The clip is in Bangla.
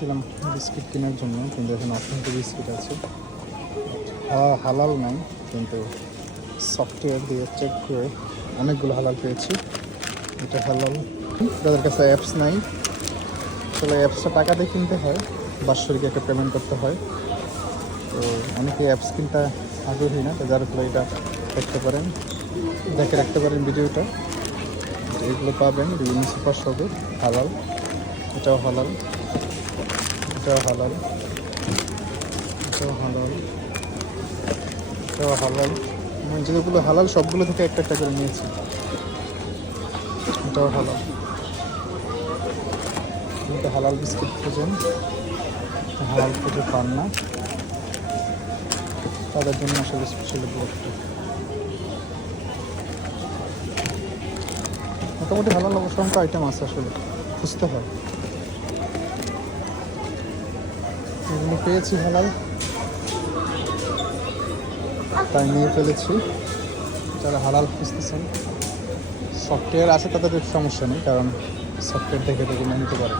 আসছিলাম বিস্কিট কেনার জন্য, কিন্তু এখানে অসংখ্য বিস্কিট আছে। হালাল নাই, কিন্তু সফটওয়্যার দিয়ে চেক করে অনেকগুলো হালাল পেয়েছি। এটা হালাল। তাদের কাছে অ্যাপস নাই, আসলে অ্যাপসটা টাকা দিয়ে কিনতে হয়, বাৎসরিক একটা পেমেন্ট করতে হয়। তো অনেকে অ্যাপস কিনতে আগ্রহী না, তো যার ফলে এটা দেখতে পারেন, দেখে রাখতে পারেন ভিডিওটা। এগুলো পাবেন বিভিন্ন সুপার শপে। হালাল, এটাও হালাল, এটাও হালাল, এটাও হালাল, এটাও হালাল। আমি যেগুলো হালাল সবগুলো থেকে একটা একটা করে নিয়েছি। এটাও হালাল। কিন্তু হালাল বিস্কিট খুঁজেন, হালাল খুঁজে পান না, তাদের জন্য আসলে স্পেশালি ব্লগটা। মোটামুটি হালাল অসংখ্য আইটেম আছে, আসলে খুঁজতে হয়। এগুলো পেয়েছি হালাল, তাই নিয়ে ফেলেছি। যারা হালাল খুঁজতেছেন, সফটওয়্যার আছে তাদের সমস্যা নেই, কারণ সফটওয়্যার দেখে দেখে নিতে পারে।